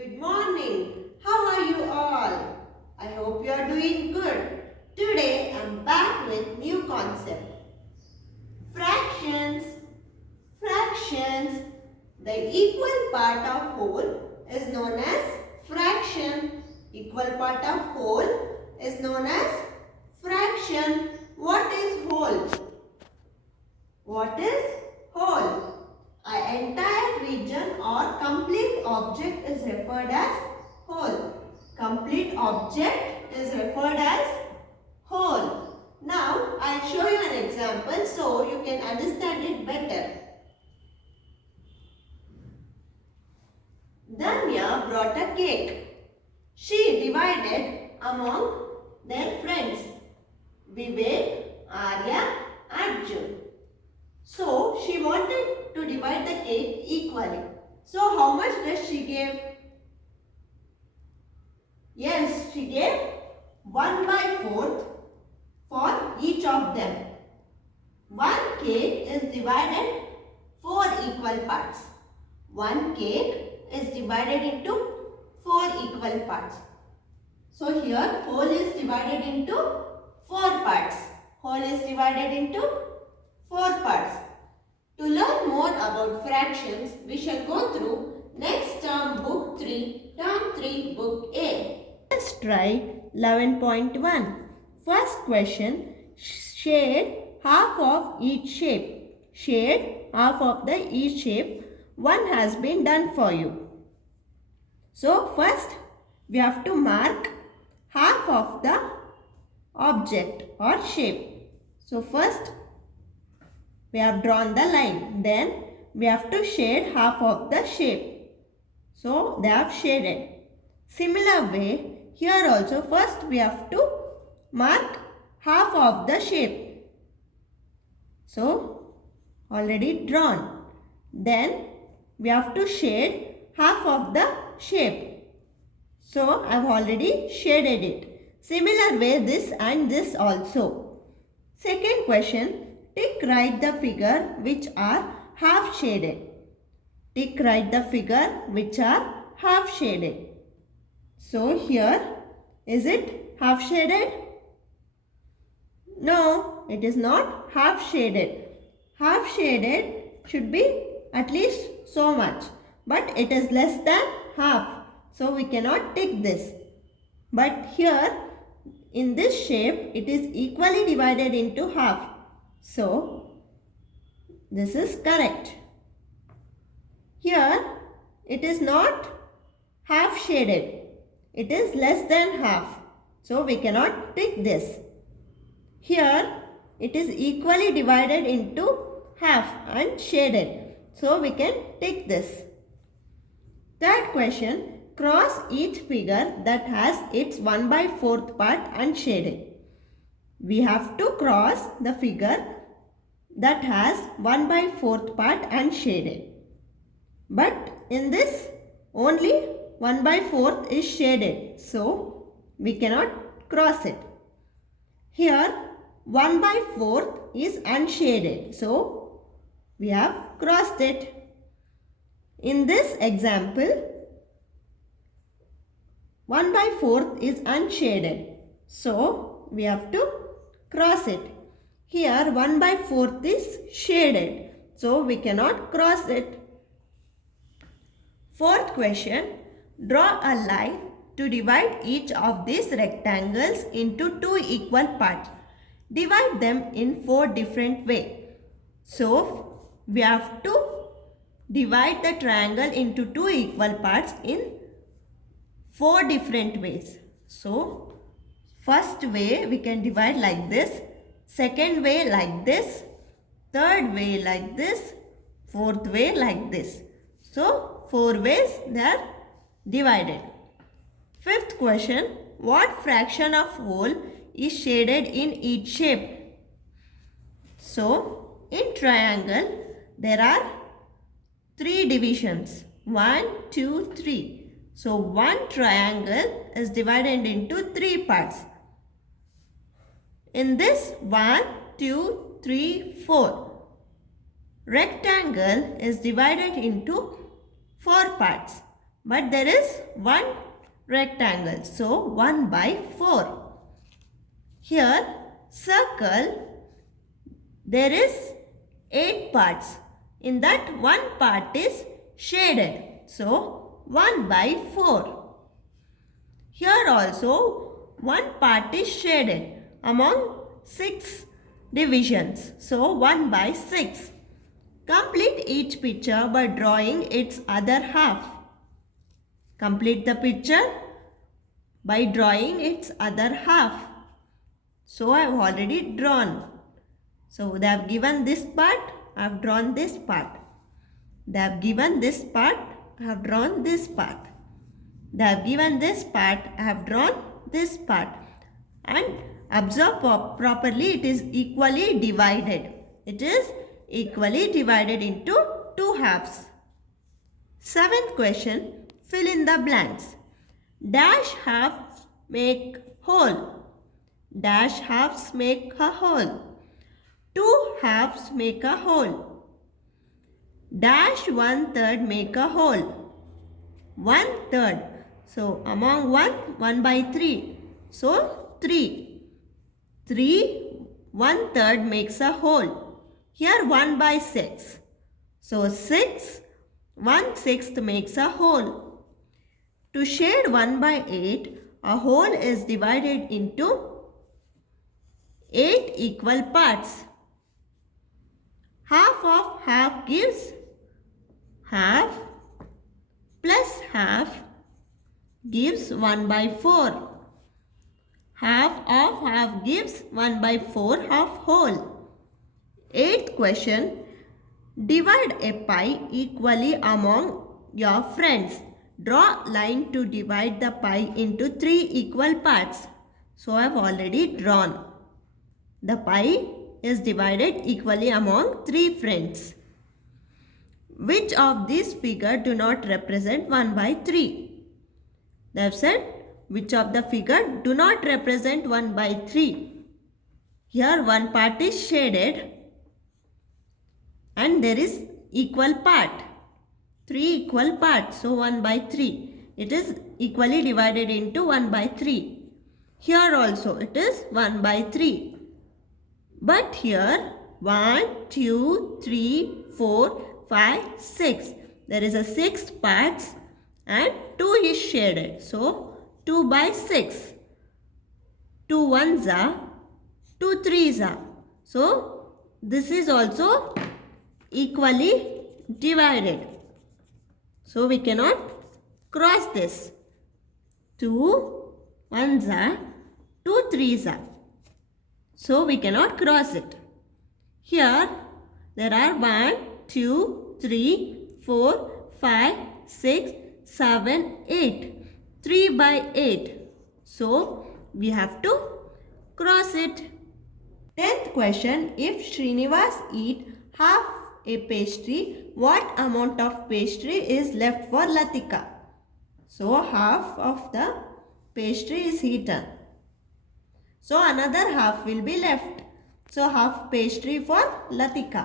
Good morning. How are you all? I hope you are doing good. Today I am back with new concept. Fractions. Fractions. The equal part of whole is known as fraction. Equal part of whole is known as fraction. What is whole? What is whole? An entire region or complete object is referred as whole. Complete object is referred as whole. Now, I'll show you an example so you can understand it better. Danya brought a cake. She divided among their friends, Vivek, Arya, Arjun. So, she wanted to divide the cake equally. So, how much does she give? Yes, she gave 1/4 for each of them. One cake is divided 4 equal parts. One cake is divided into 4 equal parts. So, here whole is divided into 4 parts. Whole is divided into 4 parts. To learn more about fractions, we shall go through next term book 3, term 3 book A. Let's try 11.1. First question, shade half of each shape. Shade half of the each shape. One has been done for you. So first we have to mark half of the object or shape. So first we have drawn the line. Then we have to shade half of the shape. So they have shaded. Similar way, here also first we have to mark half of the shape. So already drawn. Then we have to shade half of the shape. So I have already shaded it. Similar way this and this also. Second question. Tick right the figure which are half shaded. Tick right the figure which are half shaded. So here, is it half shaded? No, it is not half shaded. Half shaded should be at least so much. But it is less than half. So we cannot tick this. But here, in this shape, it is equally divided into half. So, this is correct. Here, it is not half shaded. It is less than half. So, we cannot tick this. Here, it is equally divided into half and shaded. So, we can tick this. Third question, cross each figure that has its 1/4 part unshaded. We have to cross the figure that has 1/4 part unshaded. But in this only 1/4 is shaded. So we cannot cross it. Here 1/4 is unshaded. So we have crossed it. In this example 1/4 is unshaded. So we have to cross it. Here 1/4 is shaded. So we cannot cross it. Fourth question. Draw a line to divide each of these rectangles into 2 equal parts. Divide them in 4 different ways. So we have to divide the triangle into 2 equal parts in 4 different ways. So first way we can divide like this, second way like this, third way like this, fourth way like this. So 4 ways they are divided. Fifth question, what fraction of whole is shaded in each shape? So in triangle there are 3 divisions, 1, 2, 3. So one triangle is divided into 3 parts. In this 1, 2, 3, 4. Rectangle is divided into 4 parts. but there is one rectangle. So 1 by 4. Here circle, there is 8 parts. In that one part is shaded. So 1 by 4. Here also one part is shaded among 6 divisions. So 1 by 6. Complete each picture by drawing its other half. Complete the picture by drawing its other half. So I have already drawn. So they have given this part, I have drawn this part. They have given this part, I have drawn this part. They have given this part, I have drawn this part. And observe properly, it is equally divided. It is equally divided into 2 halves. 7th question, fill in the blanks. Dash halves make whole. Dash halves make a whole. 2 halves make a whole. Dash 1/3 make a whole. 1/3. So among 1 by 3. So 3. 3 1/3 makes a whole. Here 1 by 6. So 6 1/6 makes a whole. To shade 1 by 8, a whole is divided into 8 equal parts. Half of half gives half plus half gives 1 by 4. Half of half gives 1 by 4 half whole. 8th question, divide a pie equally among your friends. Draw line to divide the pie into 3 equal parts. So I have already drawn. The pie is divided equally among 3 friends. Which of these figures do not represent 1 by 3? They have said which of the figure do not represent 1 by 3. Here one part is shaded and there is equal part. 3 equal parts. So 1 by 3. It is equally divided into 1 by 3. Here also it is 1 by 3. But here 1, 2, 3, 4, 5, 6. There is a 6 parts and 2 is shaded. So 2 by 6. 2 ones are, 2 threes are. So this is also equally divided. So we cannot cross this. 2 ones are, 2 threes are. So we cannot cross it. Here there are 1, 2, 3, 4, 5, 6, 7, 8. 3 by 8. So we have to cross it. 10th question. If Srinivas eat half a pastry, what amount of pastry is left for Latika? So half of the pastry is eaten. So another half will be left. So half pastry for Latika.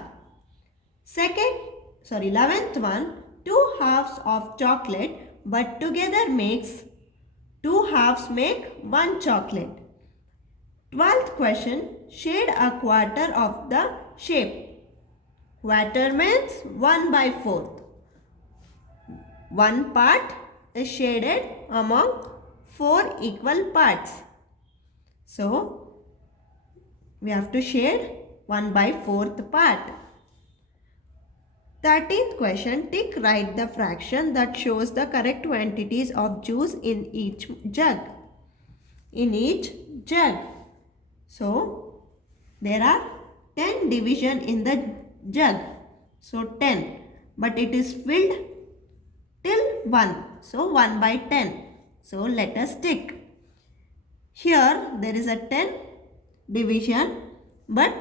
11th one. 2 halves of chocolate but together makes 2 halves make 1 chocolate. 12th question. Shade a quarter of the shape. Quarter means 1 by 4th. One part is shaded among 4 equal parts. So we have to shade 1 by 4th part. 13th question. Tick write the fraction that shows the correct quantities of juice in each jug. So there are 10 division in the jug. So 10. But it is filled till 1. So 1 by 10. So let us tick. Here there is a 10 division but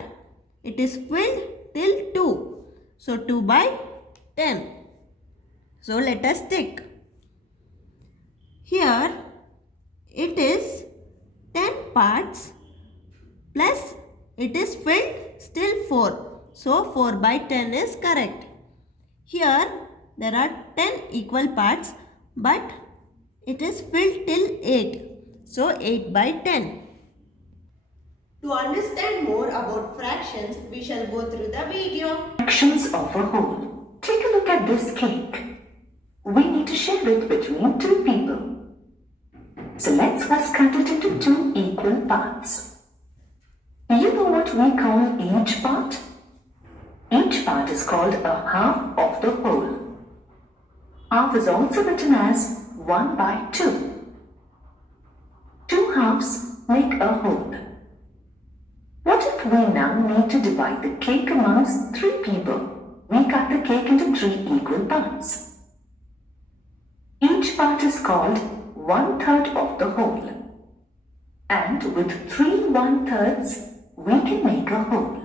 it is filled till 2. So 2 by 10. So let us tick. Here it is 10 parts plus it is filled still 4. So 4 by 10 is correct. Here there are 10 equal parts but it is filled till 8. So 8 by 10. To understand more about fractions, we shall go through the video. Fractions of a whole. Take a look at this cake. We need to share it between two people. So let's first cut it into two equal parts. Do you know what we call each part? Each part is called a half of the whole. Half is also written as 1 by 2. Two halves make a whole. What if we now need to divide the cake amongst three people? We cut the cake into three equal parts. Each part is called 1/3 of the whole. And with 3 1/3s, we can make a whole.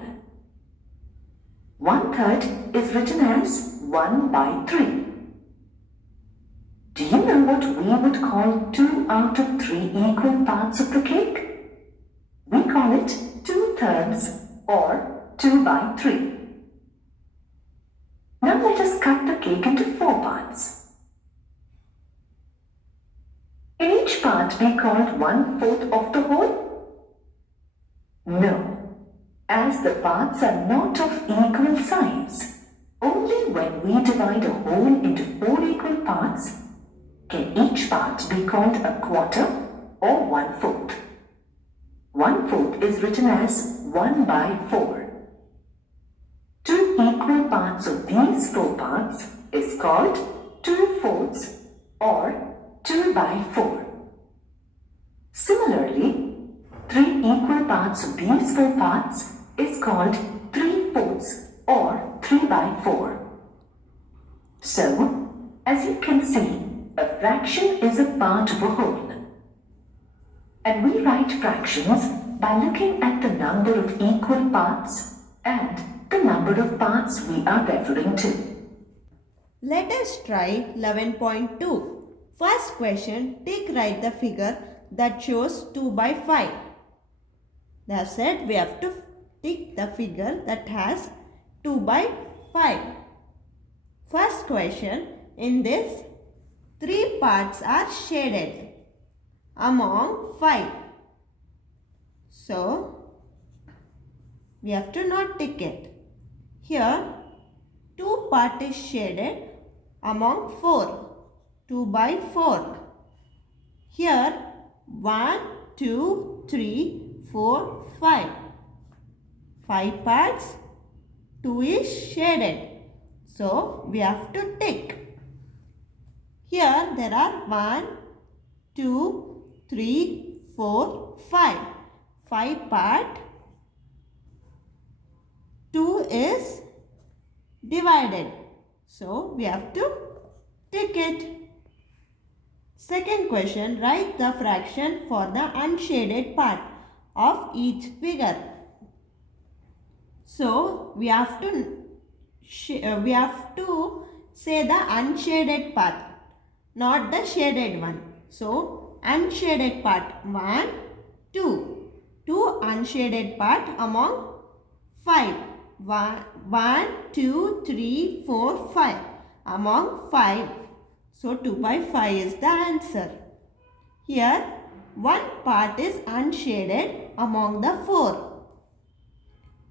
1/3 is written as 1 by 3. Do you know what we would call 2 out of 3 equal parts of the cake? We call it 2/3 or 2 by 3. Now let us cut the cake into 4 parts. Can each part be called 1/4 of the whole? No, as the parts are not of equal size. Only when we divide a whole into 4 equal parts can each part be called a quarter or 1/4. 1/4 is written as 1 by 4. Two equal parts of these 4 parts is called 2/4 or 2 by 4. Similarly, 3 equal parts of these 4 parts is called 3/4 or 3 by 4. So, as you can see, a fraction is a part of a whole. And we write fractions by looking at the number of equal parts and the number of parts we are referring to. Let us try 11.2. First question, write the figure that shows 2 by 5. They have said we have to tick the figure that has 2 by 5. First question, in this 3 parts are shaded among 5. So, we have to not tick it. Here, 2 part is shaded among 4. 2 by 4. Here, 1, 2, 3, 4, 5. 5 parts, 2 is shaded. So, we have to tick. Here, there are 1, 2, 3, 4, 5. 5 part, 2 is divided. So, we have to tick it. Second question, write the fraction for the unshaded part of each figure. So, we have to say the unshaded part, not the shaded one. So, unshaded part 1, 2. 2 unshaded part among 5. 1, 2, 3, 4, 5. Among 5. So, 2 by 5 is the answer. Here, 1 part is unshaded among the 4.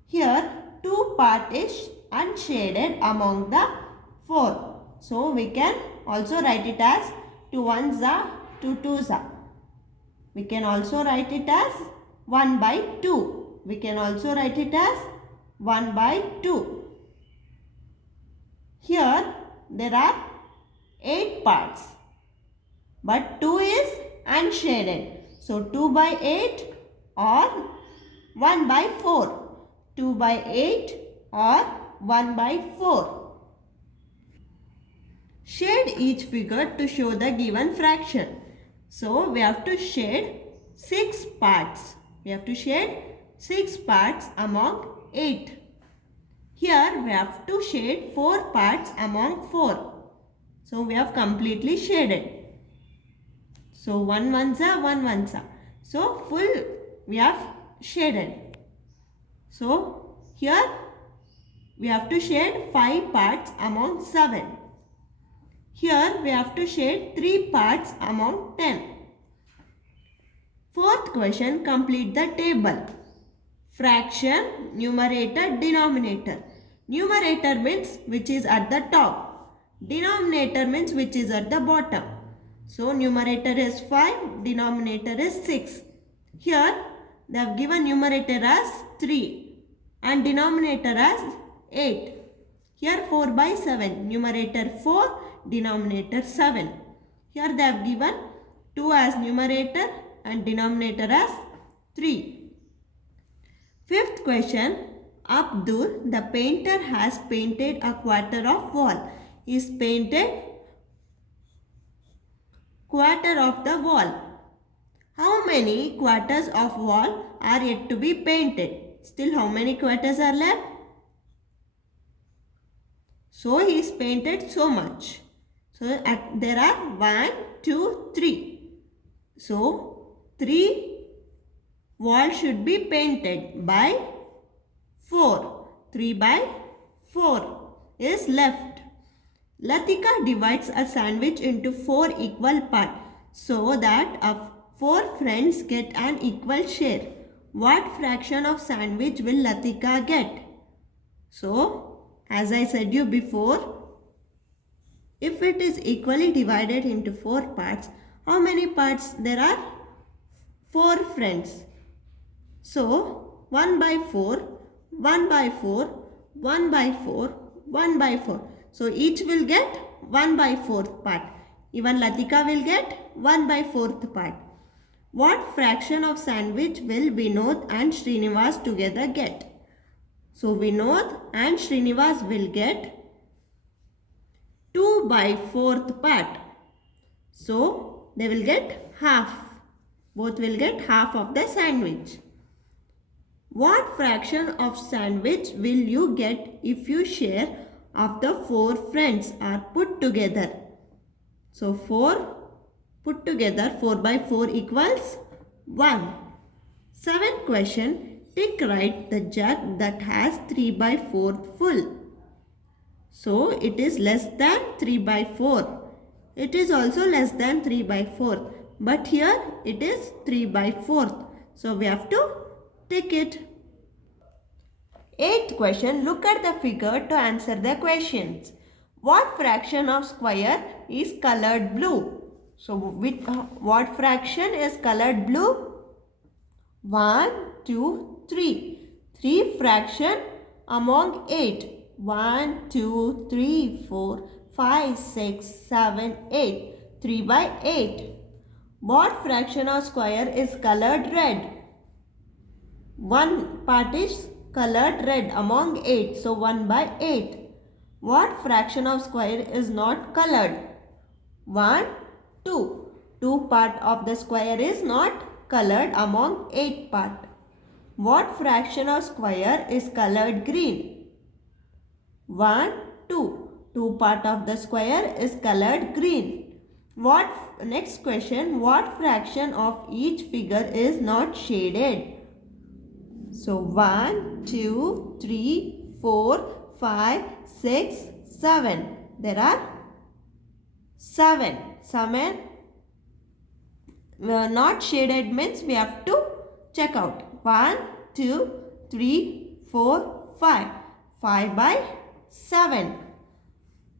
Here, 2 part is unshaded among the 4. So, we can also write it as 2 1s are 2 2s are. We can also write it as 1 by 2. We can also write it as 1 by 2. Here, there are 8 parts, but 2 is unshaded. So, 2 by 8 or 1 by 4. 2 by 8 or 1 by 4. Shade each figure to show the given fraction. So, we have to shade 6 parts. We have to shade 6 parts among 8. Here, we have to shade 4 parts among 4. So, we have completely shaded. So, 1 1s are 1 1s are. So, full we have shaded. So, here we have to shade 5 parts among 7. Here we have to shade 3 parts among 10. Fourth question, complete the table. Fraction, numerator, denominator. Numerator means which is at the top. Denominator means which is at the bottom. So numerator is 5, denominator is 6. Here they have given numerator as 3 and denominator as 8. Here 4 by 7, numerator 4, denominator 7. Here they have given 2 as numerator and denominator as 3. Fifth question, Abdul, the painter, has painted a quarter of wall. He's painted quarter of the wall. How many quarters of wall are yet to be painted? Still how many quarters are left? So he's painted so much. So there are 1, 2, 3. So 3 wall should be painted by 4. 3 by 4 is left. Latika divides a sandwich into 4 equal parts so that 4 friends get an equal share. What fraction of sandwich will Latika get? So, as I said you before, if it is equally divided into 4 parts, how many parts there are? 4 friends. So, 1 by 4, 1 by 4, 1 by 4, 1 by 4. So, each will get 1 by 4th part. Even Latika will get 1 by 4th part. What fraction of sandwich will Vinod and Srinivas together get? So, Vinod and Srinivas will get 2 by 4th part. So, they will get half. Both will get half of the sandwich. What fraction of sandwich will you get if you share of the 4 friends are put together? So 4 put together, 4 by 4 equals 1. 7th question, tick right the jug that has 3 by 4 full. So it is less than 3 by 4. It is also less than 3 by 4. But here it is 3 by 4. So we have to tick it. 8th question, look at the figure to answer the questions. What fraction of square is colored blue? So what fraction is colored blue? 1, 2, 3. 3 fraction among 8. 1, 2, 3, 4, 5, 6, 7, 8. 3 by 8. What fraction of square is colored red? 1 part is colored red among 8. So 1 by 8. What fraction of square is not colored? 1, 2. 2 part of the square is not colored among 8 part. What fraction of square is colored green? 1, 2. 2 part of the square is colored green. Next question, what fraction of each figure is not shaded? So 1, 2, 3, 4, 5, 6, 7. There are 7. Not shaded means we have to check out. 1, 2, 3, 4, 5. 5 by 7.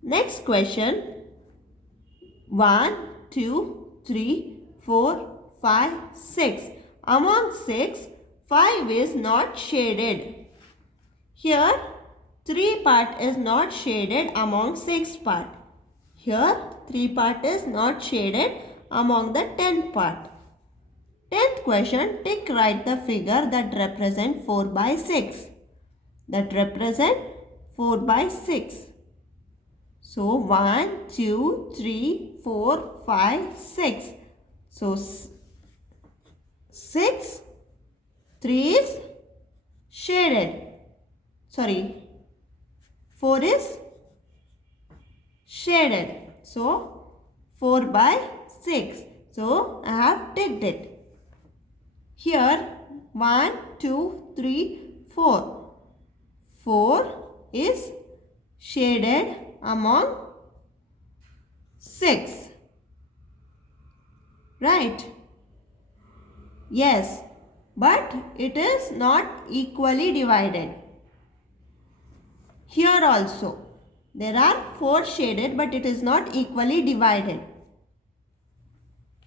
Next question. 1, 2, 3, 4, 5, 6. Among 6, 5 is not shaded. Here 3 part is not shaded among 6 part. Here 3 part is not shaded among the 10 part. 10th question, tick right the figure that represent 4 by 6. That represent 4 by 6. So 1, 2, 3, 4, 5, 6. So 6, 3 is shaded. Sorry, 4 is shaded. So 4 by 6. So I have ticked it. Here 1, 2, 3, 4. 4 is shaded among 6. Right? Yes, but it is not equally divided. Here also, there are 4 shaded, but it is not equally divided.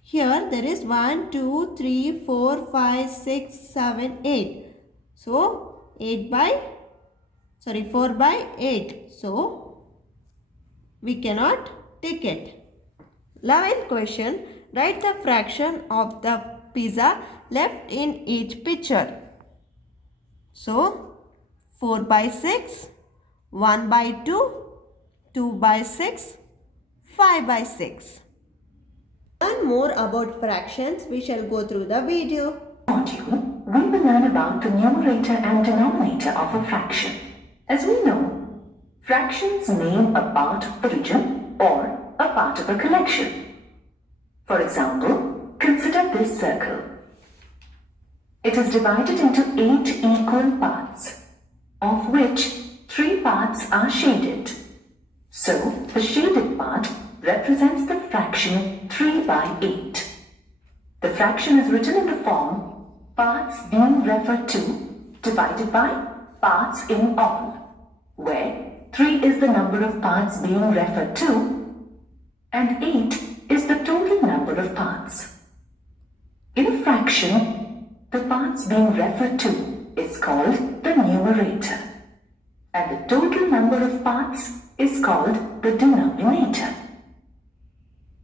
Here there is 1, 2, 3, 4, 5, 6, 7, 8. So, 4 by 8. So, we cannot take it. 11th question. Write the fraction of the pizza left in each picture. So, 4 by 6, 1 by 2, 2 by 6, 5 by 6. Learn more about fractions. We shall go through the video. Module, we will learn about the numerator and denominator of a fraction. As we know, fractions name a part of the region or a part of a collection. For example, consider this circle. It is divided into 8 equal parts, of which 3 parts are shaded. So, the shaded part represents the fraction 3 by 8. The fraction is written in the form parts being referred to divided by parts in all, where 3 is the number of parts being referred to and 8 is the total number of parts. In a fraction, the parts being referred to is called the numerator and the total number of parts is called the denominator.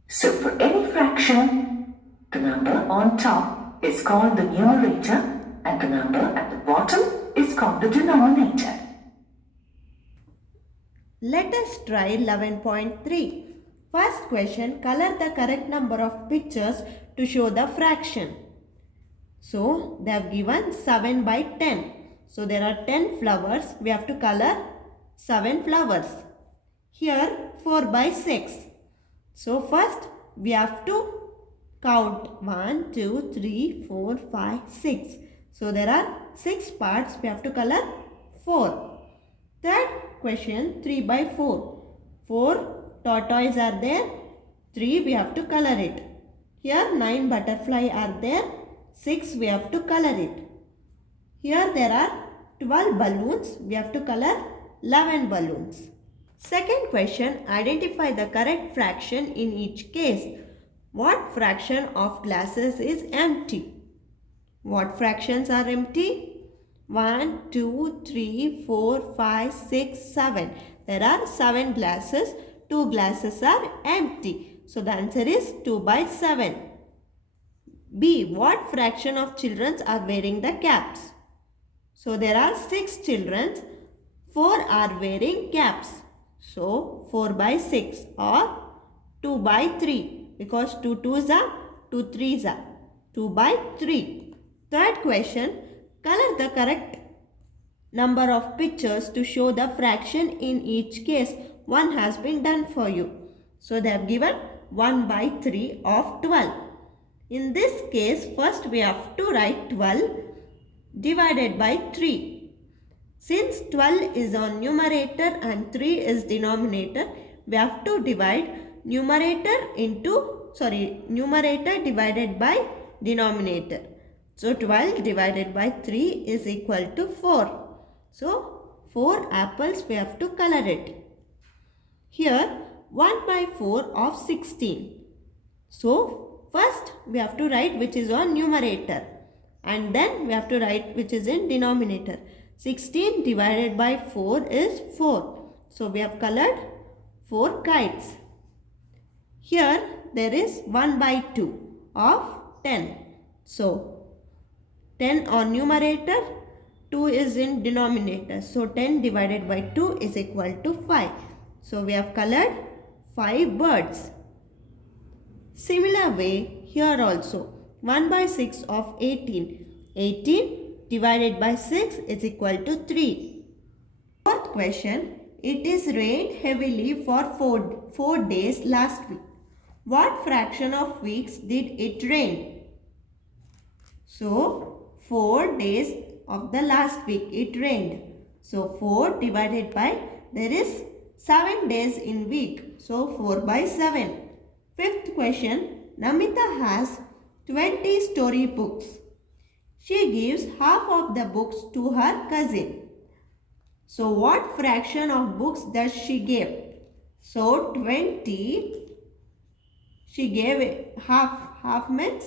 So for any fraction, the number on top is called the numerator and the number at the bottom is called the denominator. Let us try 11.3. First question, color the correct number of pictures to show the fraction. So, they have given 7 by 10. So, there are 10 flowers. We have to color 7 flowers. Here, 4 by 6. So, first we have to count 1, 2, 3, 4, 5, 6. So, there are 6 parts. We have to color 4. Third question, 3 by 4. 4 tortoise are there. 3 we have to color it. Here 9 butterfly are there. 6 we have to color it. Here there are 12 balloons. We have to color 11 balloons. Second question, identify the correct fraction in each case. What fraction of glasses is empty? What fractions are empty? 1, 2, 3, 4, 5, 6, 7. There are 7 glasses. 2 glasses are empty. So the answer is 2 by 7. B. What fraction of children are wearing the caps? So there are 6 children. 4 are wearing caps. So 4 by 6 or 2 by 3 because 2 2s are 2 3s are 2 by 3. Third question, color the correct number of pictures to show the fraction in each case. One has been done for you. So they have given 1 by 3 of 12. In this case, first we have to write 12 divided by 3. Since 12 is on numerator and 3 is denominator, we have to divide numerator divided by denominator. So 12 divided by 3 is equal to 4. So 4 apples we have to color it. Here 1 by 4 of 16. So first we have to write which is on numerator and then we have to write which is in denominator. 16 divided by 4 is 4. So we have colored 4 kites. Here there is 1 by 2 of 10. So 10 on numerator, 2 is in denominator. So 10 divided by 2 is equal to 5. So we have colored 5 birds. Similar way here also 1 by 6 of 18. 18 divided by 6 is equal to 3. Fourth question, it is rained heavily for 4 days last week. What fraction of weeks did it rain? So 4 days of the last week it rained. So 4 divided by, there is 7 days in week. So 4 by 7. Fifth question. Namita has 20 story books. She gives half of the books to her cousin. So what fraction of books does she give? So 20, she gave half. Half means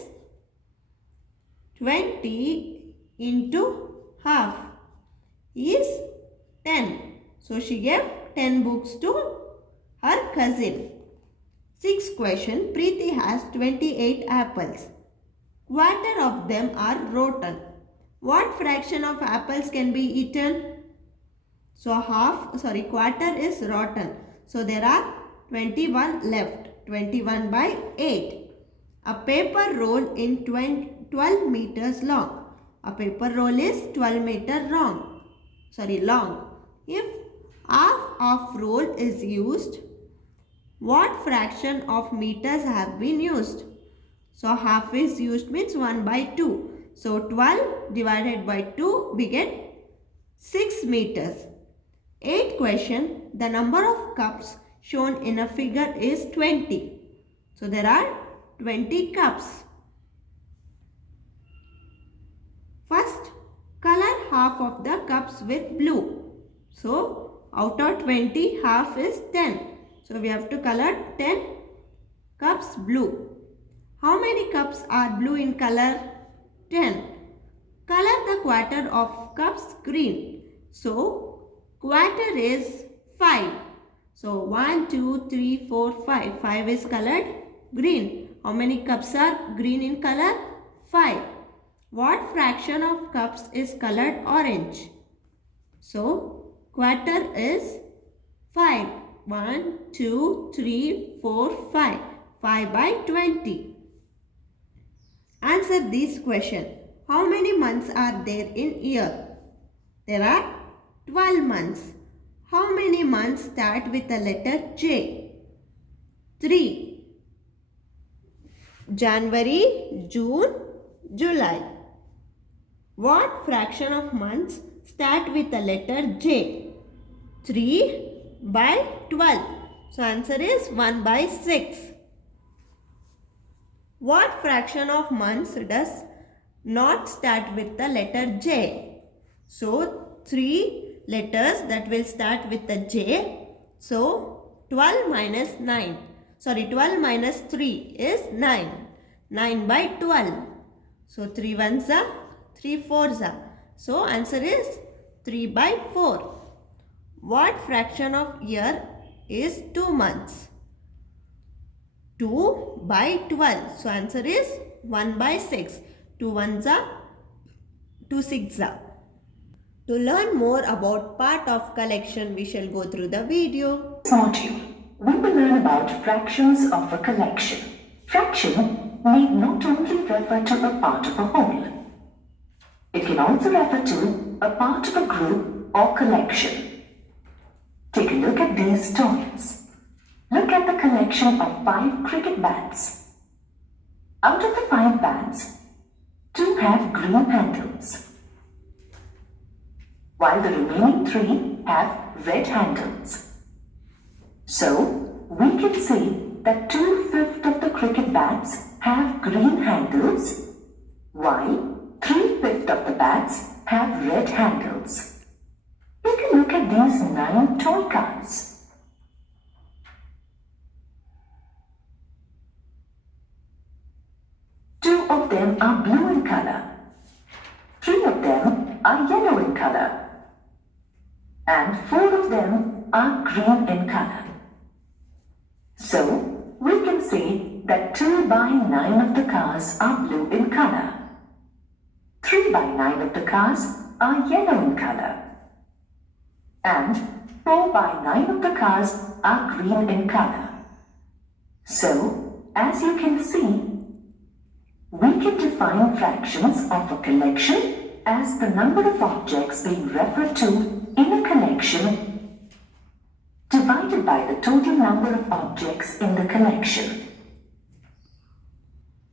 20 into half is 10. So she gave 10 books to her cousin. Sixth question. Preeti has 28 apples. Quarter of them are rotten. What fraction of apples can be eaten? So quarter is rotten. So there are 21 left. 21 by 8. A paper roll in 12 meters long. A paper roll is 12 meters long. If half of roll is used, what fraction of meters have been used? So half is used means 1 by 2. So 12 divided by 2 we get 6 meters. Eighth question. The number of cups shown in a figure is 20. So there are 20 cups. First, color half of the cups with blue. So out of 20, half is 10. So we have to color 10 cups blue. How many cups are blue in color? 10. Color the quarter of cups green. So quarter is 5. So 1, 2, 3, 4, 5. 5 is colored green. How many cups are green in color? 5. What fraction of cups is colored orange? So quarter is 5. 1, 2, 3, 4, 5. 5 by 20. Answer this question. How many months are there in year? There are 12 months. How many months start with the letter J? 3. January, June, July. What fraction of months start with the letter J? 3 by 12. So answer is 1 by 6. What fraction of months does not start with the letter J? So 3 letters that will start with the J. So 12 minus 9. 12 minus 3 is 9. 9 by 12. So 3 ones are 3 fours are. So answer is 3 by 4. What fraction of year is 2 months? 2 by 12. So answer is 1 by 6. 2 ones are 2 six are. To learn more about part of collection, we shall go through the video. This module, we will learn about fractions of a collection. Fraction need not only refer to a part of a whole. It can also refer to a part of a group or collection. Take a look at these toys. Look at the collection of 5 cricket bats. Out of the 5 bats, 2 have green handles, while the remaining 3 have red handles. So, we can say that 2/5 of the cricket bats have green handles, while 3/5 of the bats have red handles. Take a look at these 9 toy cars. 2 of them are blue in color, 3 of them are yellow in color, and 4 of them are green in color. So, we can say that 2 by 9 of the cars are blue in color, 3 by 9 of the cars are yellow in color, and 4 by 9 of the cars are green in color. So, as you can see, we can define fractions of a collection as the number of objects being referred to in a collection divided by the total number of objects in the collection.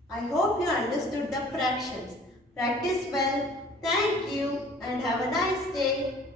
I hope you understood the fractions. Practice well. Thank you and have a nice day.